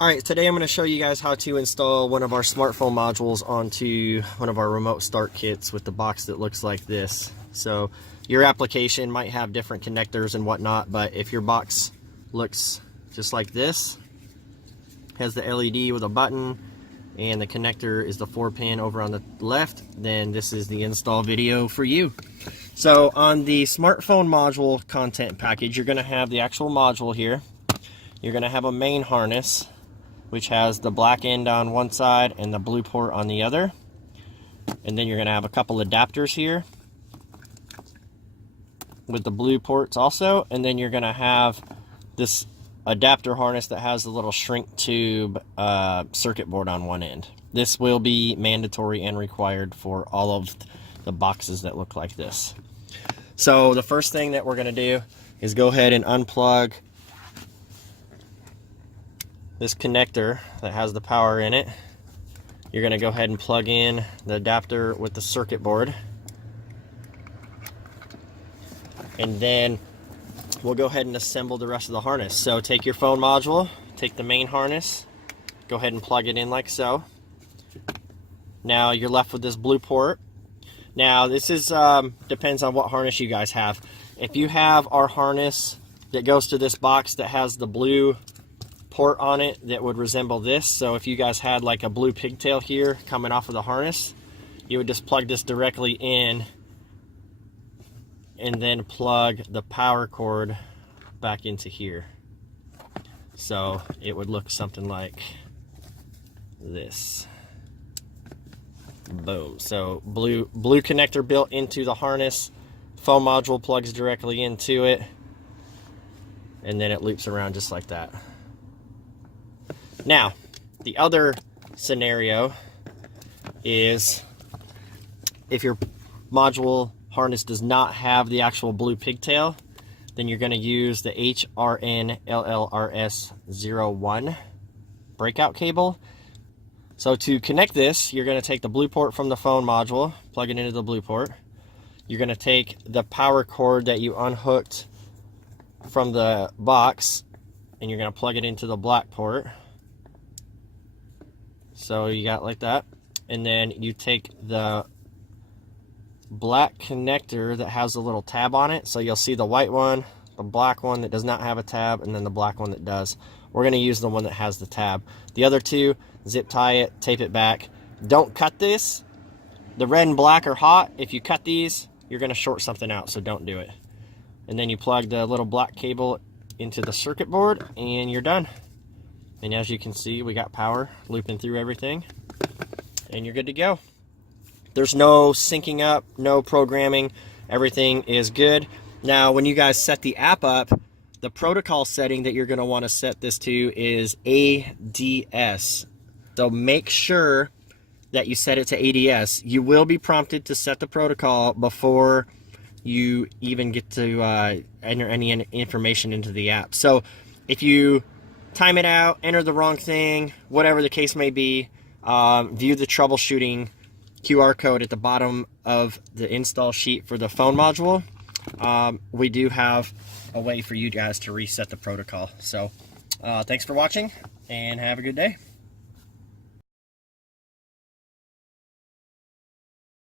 Alright, today I'm going to show you guys how to install one of our smartphone modules onto one of our remote start kits with the box that looks like this. So your application might have different connectors and whatnot, but if your box looks just like this, has the LED with a button, and the connector is the 4-pin over on the left, then this is the install video for you. So on the smartphone module content package, you're going to have the actual module here. You're going to have a main harness, which has the black end on one side and the blue port on the other. And then you're going to have a couple adapters here with the blue ports also. And then you're going to have this adapter harness that has the little shrink tube circuit board on one end. This will be mandatory and required for all of the boxes that look like this. So the first thing that we're going to do is go ahead and unplug this connector that has the power in it. You're going to go ahead and plug in the adapter with the circuit board, and then we'll go ahead and assemble the rest of the harness. So take your phone module, take the main harness, go ahead and plug it in like so. Now you're left with this blue port. Now this is depends on what harness you guys have. If you have our harness that goes to this box that has the blue port on it that would resemble this, so if you guys had like a blue pigtail here coming off of the harness, you would just plug this directly in and then plug the power cord back into here. So it would look something like this. Boom. So blue connector built into the harness, phone module plugs directly into it, and then it loops around just like that. Now, the other scenario is if your module harness does not have the actual blue pigtail, then you're going to use the HRN-LLRS01 breakout cable. So to connect this, you're going to take the blue port from the phone module, plug it into the blue port. You're going to take the power cord that you unhooked from the box, and you're going to plug it into the black port. So you got like that, and then you take the black connector that has a little tab on it. So you'll see the white one, the black one that does not have a tab, and then the black one that does. We're going to use the one that has the tab. The other two, zip tie it, tape it back. Don't cut this. The red and black are hot. If you cut these, you're going to short something out, so don't do it. And then you plug the little black cable into the circuit board, and you're done. And as you can see, we got power looping through everything, and you're good to go. There's no syncing up, no programming. Everything is good. Now, when you guys set the app up, the protocol setting that you're going to want to set this to is ADS. So make sure that you set it to ADS. You will be prompted to set the protocol before you even get to enter any information into the app. So if you time it out, enter the wrong thing, whatever the case may be, view the troubleshooting QR code at the bottom of the install sheet for the phone module. We do have a way for you guys to reset the protocol. So thanks for watching, and have a good day.